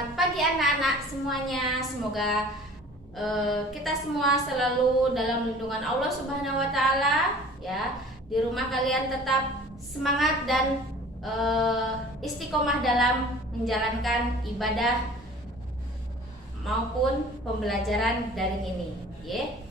Selamat pagi anak-anak semuanya. Semoga kita semua selalu dalam lindungan Allah Subhanahu wa taala ya. Di rumah kalian tetap semangat dan istiqomah dalam menjalankan ibadah maupun pembelajaran daring ini, ya.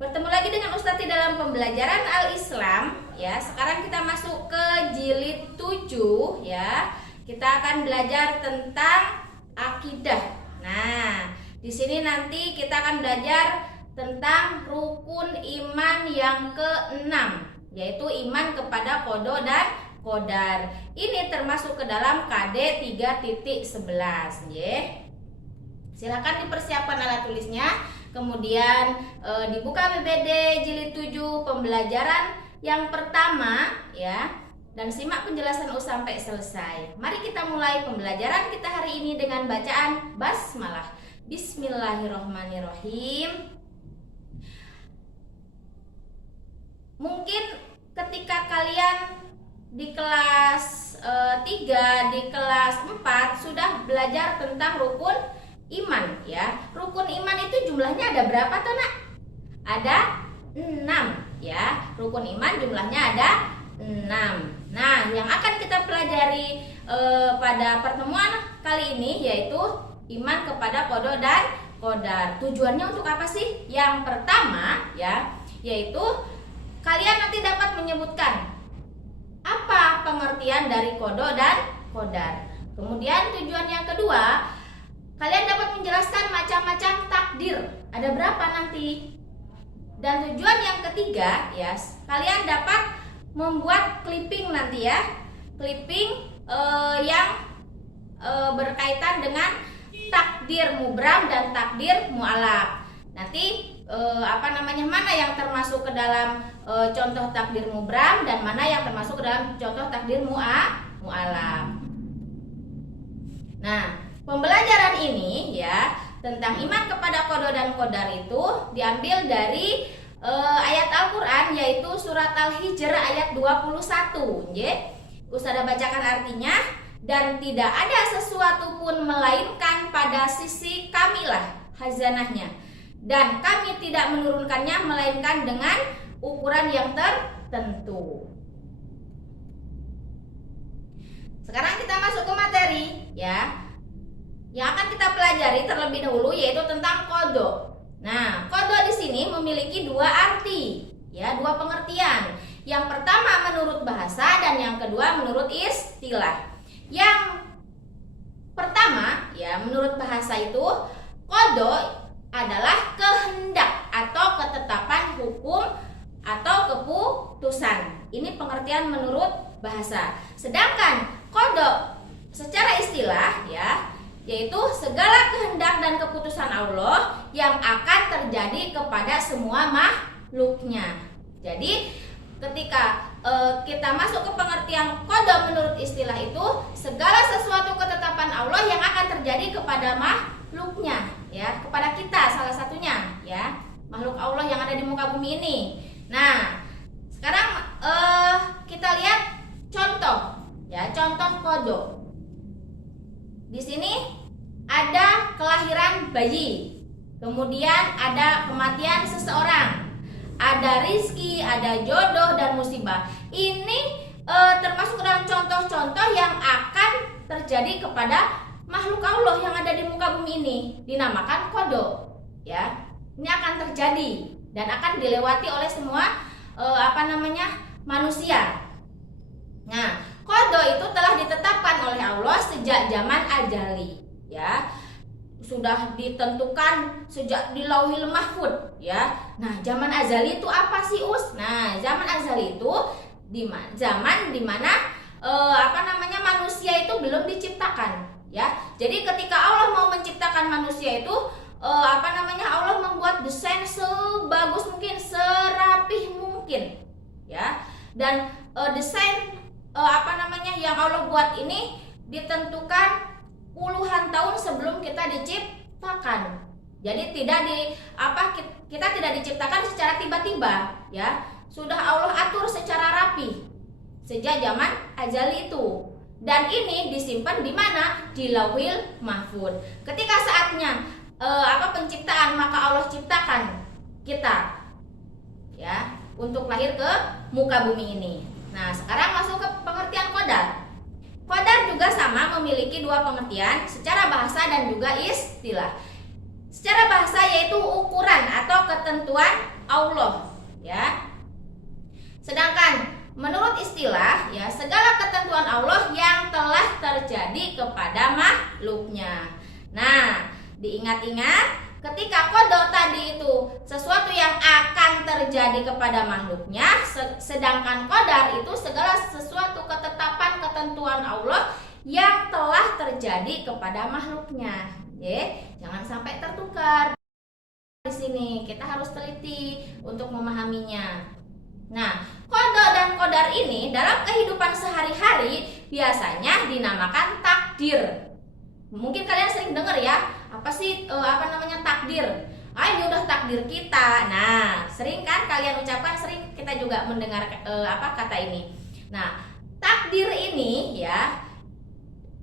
Bertemu lagi dengan Ustati dalam pembelajaran Al-Islam ya. Sekarang kita masuk ke jilid 7 ya. Kita akan belajar tentang akidah. Nah, di sini nanti kita akan belajar tentang rukun iman yang ke-6, yaitu iman kepada qada dan qadar. Ini termasuk ke dalam KD 3.11 ya. Silakan dipersiapkan alat tulisnya. Kemudian dibuka BBD jilid 7 pembelajaran yang pertama ya. Dan simak penjelasan U sampai selesai. Mari kita mulai pembelajaran kita hari ini dengan bacaan basmalah. Bismillahirrahmanirrahim. Mungkin ketika kalian di kelas 3, di kelas 4 sudah belajar tentang rukun iman ya. Rukun iman itu jumlahnya ada berapa tuh nak? Ada 6 ya. Rukun iman jumlahnya ada 6. Nah, yang akan kita pelajari pada pertemuan kali ini yaitu iman kepada qada dan qadar. Tujuannya untuk apa sih? Yang pertama ya, yaitu kalian nanti dapat menyebutkan apa pengertian dari qada dan qadar. Kemudian tujuan yang kedua, kalian dapat menjelaskan macam-macam takdir. Ada berapa nanti? Dan tujuan yang ketiga ya, kalian dapat membuat clipping nanti ya, clipping yang berkaitan dengan takdir mubram dan takdir mu'alaf. Nanti mana yang termasuk ke dalam contoh takdir mubram dan mana yang termasuk ke dalam contoh takdir mu'alaf. Nah, pembelajaran ini ya tentang iman kepada qada dan qadar itu diambil dari ayat Al-Quran, yaitu surat Al-Hijr ayat 21 ya. Ustazah bacakan artinya. Dan tidak ada sesuatu pun melainkan pada sisi kamilah khazanahnya, dan kami tidak menurunkannya melainkan dengan ukuran yang tertentu. Sekarang kita masuk ke materi ya. Yang akan kita pelajari terlebih dahulu yaitu tentang qada. Nah, qada di sini memiliki dua arti, ya, dua pengertian. Yang pertama menurut bahasa dan yang kedua menurut istilah. Yang pertama, ya, menurut bahasa itu qada adalah kehendak atau ketetapan hukum atau keputusan. Ini pengertian menurut bahasa. Sedangkan qada secara istilah, ya, yaitu segala kehendak dan keputusan Allah yang akan terjadi kepada semua makhluknya. Jadi ketika kita masuk ke pengertian qada menurut istilah itu segala sesuatu ketetapan Allah yang akan terjadi kepada makhluknya ya, kepada kita salah satunya ya, makhluk Allah yang ada di muka bumi ini. Nah, sekarang kita lihat contoh ya, contoh qada. Di sini ada kelahiran bayi, kemudian ada kematian seseorang, ada rizki, ada jodoh dan musibah. Ini termasuk dalam contoh-contoh yang akan terjadi kepada makhluk Allah yang ada di muka bumi ini, dinamakan qada. Ya, ini akan terjadi dan akan dilewati oleh semua manusia. Nah, qada itu telah ditetapkan oleh Allah sejak zaman ajali, ya, sudah ditentukan sejak di Lauhil Mahfud, ya. Nah, zaman azali itu apa sih, Us? Nah, zaman azali itu zaman dimana manusia itu belum diciptakan, ya. Jadi ketika Allah mau menciptakan manusia itu Allah membuat desain sebagus mungkin, serapih mungkin, ya. Dan desain yang Allah buat ini ditentukan puluhan tahun sebelum kita diciptakan. Jadi kita tidak diciptakan secara tiba-tiba, ya. Sudah Allah atur secara rapi sejak zaman ajali itu. Dan ini disimpan di mana? Di Lauhil Mahfuz. Ketika saatnya penciptaan, maka Allah ciptakan kita ya untuk lahir ke muka bumi ini. Nah, sekarang masuk ke pengertian qadar. Qadar juga sama memiliki dua pengertian secara bahasa dan juga istilah. Secara bahasa yaitu ukuran atau ketentuan Allah ya. Sedangkan menurut istilah ya, segala ketentuan Allah yang telah terjadi kepada makhluknya. Nah, diingat-ingat ketika qada tadi itu sesuatu yang akan terjadi kepada makhluknya, sedangkan qadar itu segala sesuatu ketetapan ketentuan Allah yang telah terjadi kepada makhluknya. Jangan sampai tertukar. Di sini kita harus teliti untuk memahaminya. Nah, qada dan qadar ini dalam kehidupan sehari-hari biasanya dinamakan takdir. Mungkin kalian sering dengar ya, apa sih takdir? Ini udah takdir kita. Nah, sering kan kalian ucapkan, sering kita juga mendengar kata ini. Nah, takdir ini ya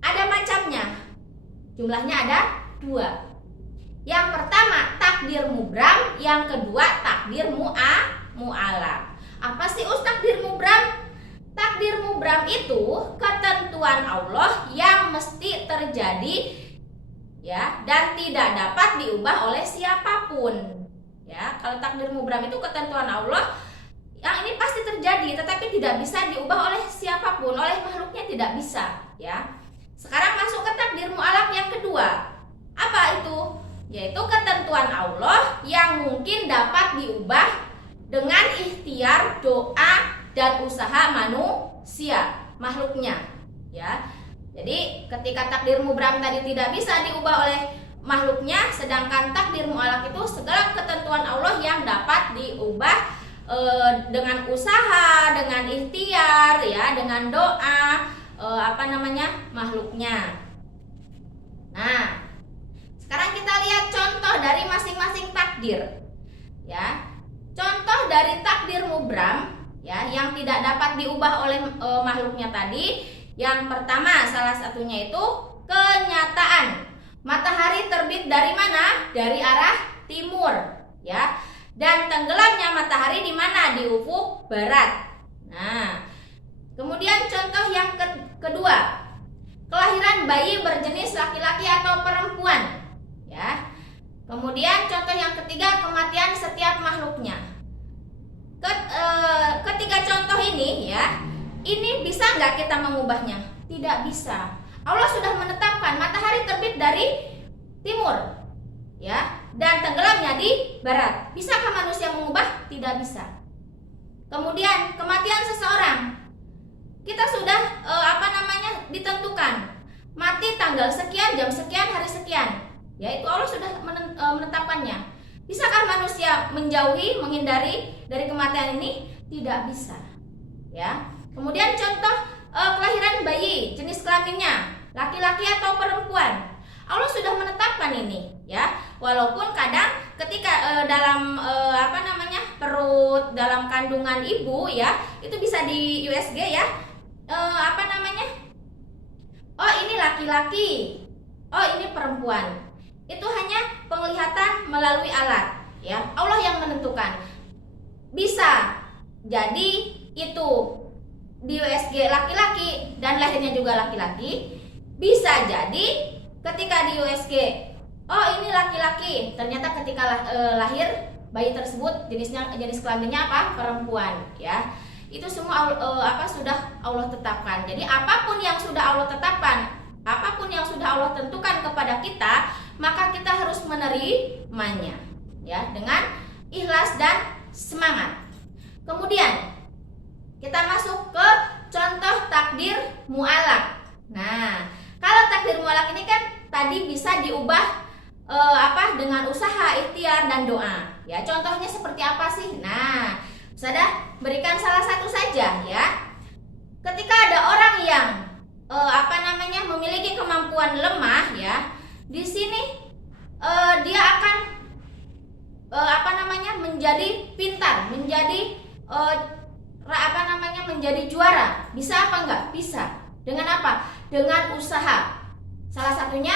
ada macamnya. Jumlahnya ada 2. Yang pertama takdir mubram, yang kedua takdir mu'alaq. Apa sih takdir mubram? Takdir mubram itu ketentuan Allah yang mesti terjadi ya, dan tidak dapat diubah oleh siapapun. Ya, kalau takdir mubram itu ketentuan Allah yang ini pasti terjadi, tetapi tidak bisa diubah oleh siapapun, oleh makhluknya tidak bisa. Ya, sekarang masuk ke takdir mu'alaq yang kedua. Apa itu? Yaitu ketentuan Allah yang mungkin dapat diubah dengan ikhtiar, doa, dan usaha manusia, makhluknya ya. Jadi ketika takdir mubram tadi tidak bisa diubah oleh makhluknya, sedangkan takdir mu'alaq itu segala ketentuan Allah yang dapat diubah dengan usaha, dengan ikhtiar ya, dengan doa makhluknya. Nah, sekarang kita lihat contoh dari masing-masing takdir ya. Contoh dari takdir mubram ya, yang tidak dapat diubah oleh makhluknya tadi. Yang pertama, salah satunya itu kenyataan. Matahari terbit dari mana? Dari arah timur ya. Dan tenggelamnya matahari di mana? Di ufuk barat. Nah, kemudian contoh yang kedua, kelahiran bayi berjenis laki-laki atau perempuan ya. Kemudian contoh yang ketiga, kematian setiap makhluknya. Ketiga contoh ini ya, ini bisa nggak kita mengubahnya? Tidak bisa. Allah sudah menetapkan matahari terbit dari timur ya, dan tenggelamnya di barat. Bisakah manusia mengubah? Tidak bisa. Kemudian kematian seseorang, kita sudah ditentukan mati tanggal sekian, jam sekian, hari sekian. Ya, itu Allah sudah menetapkannya. Bisakah manusia menjauhi, menghindari dari kematian ini? Tidak bisa. Ya. Kemudian contoh kelahiran bayi, jenis kelaminnya laki-laki atau perempuan. Allah sudah menetapkan ini, ya. Walaupun kadang ketika dalam perut, dalam kandungan ibu ya, itu bisa di USG ya. Oh, ini laki-laki. Oh, ini perempuan. Itu hanya penglihatan melalui alat ya. Allah yang menentukan. Bisa jadi itu di USG laki-laki dan lahirnya juga laki-laki. Bisa jadi ketika di USG, oh ini laki-laki, ternyata ketika lahir bayi tersebut jenis kelaminnya perempuan ya. Itu semua sudah Allah tetapkan. Jadi apapun yang sudah Allah tetapkan, apapun yang sudah Allah tentukan kepada kita, maka kita harus menerimanya ya, dengan ikhlas dan semangat. Kemudian kita masuk ke contoh takdir mu'alaq. Nah, kalau takdir mu'alaq ini kan tadi bisa diubah dengan usaha, ikhtiar, dan doa ya. Contohnya seperti apa sih? Nah, Ustazah berikan salah satu saja ya. Ketika ada orang yang memiliki kemampuan lemah ya, di sini dia akan menjadi pintar, menjadi menjadi juara. Bisa apa enggak? Bisa Dengan apa? Dengan usaha. Salah satunya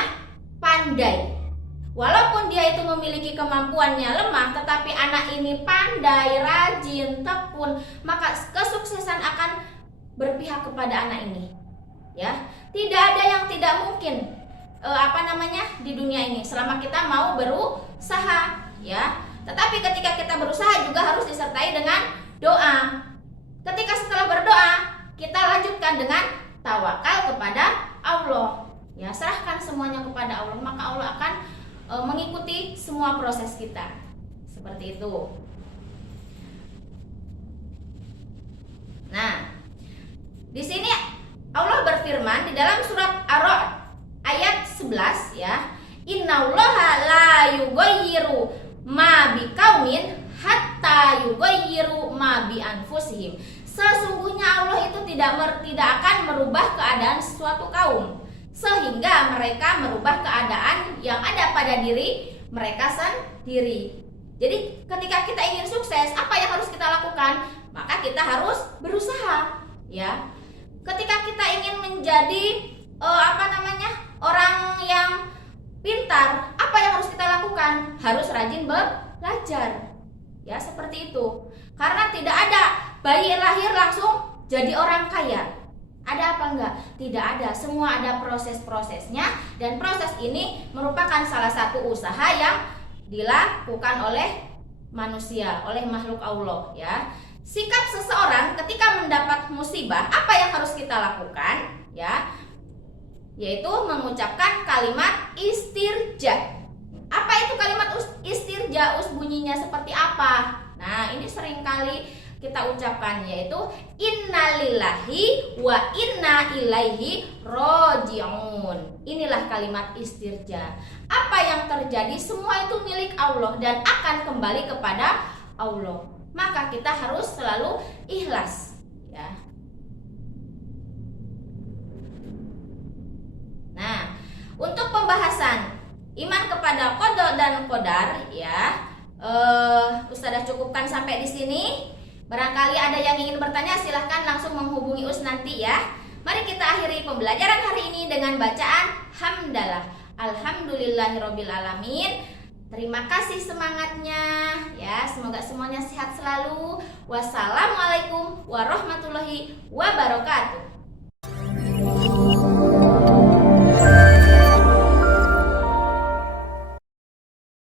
pandai. Walaupun dia itu memiliki kemampuannya lemah, tetapi anak ini pandai, rajin, tekun, maka kesuksesan akan berpihak kepada anak ini. Ya, tidak ada yang tidak mungkin di dunia ini selama kita mau berusaha, ya. Tetapi ketika kita berusaha juga harus disertai dengan doa. Ketika setelah berdoa, kita lanjutkan dengan tawakal kepada Allah. Ya, serahkan semuanya kepada Allah, maka Allah akan mengikuti semua proses kita. Seperti itu. Nah, di sini Allah berfirman di dalam surat Ar-Ra'd ayat 11 ya. Innallaha la yughayyiru ma biqaumin hatta yughayyiru ma bi anfusihim. Sesungguhnya Allah itu tidak akan merubah keadaan suatu kaum sehingga mereka merubah keadaan yang ada pada diri mereka sendiri. Jadi ketika kita ingin sukses, apa yang harus kita lakukan? Maka kita harus berusaha, ya. Ketika kita ingin menjadi orang yang pintar, apa yang harus kita lakukan? Harus rajin belajar. Ya, seperti itu. Karena tidak ada bayi lahir langsung jadi orang kaya. Ada apa enggak? Tidak ada. Semua ada proses-prosesnya, dan proses ini merupakan salah satu usaha yang dilakukan oleh manusia, oleh makhluk Allah, ya. Sikap seseorang ketika mendapat musibah, apa yang harus kita lakukan? Ya, yaitu mengucapkan kalimat istirja. Apa itu kalimat istirja? Bunyinya seperti apa? Nah, ini seringkali kita ucapkan, yaitu innalillahi wa inna ilaihi roji'un. Inilah kalimat istirja. Apa yang terjadi semua itu milik Allah dan akan kembali kepada Allah. Maka kita harus selalu ikhlas, ya. Nah, untuk pembahasan iman kepada qada dan qadar, ya, Ustazah cukupkan sampai di sini. Barangkali ada yang ingin bertanya, silahkan langsung menghubungi Us nanti, ya. Mari kita akhiri pembelajaran hari ini dengan bacaan hamdalah. Alhamdulillahirabbil alamin. Terima kasih semangatnya, ya. Semoga semuanya sehat selalu. Wassalamualaikum warahmatullahi wabarakatuh.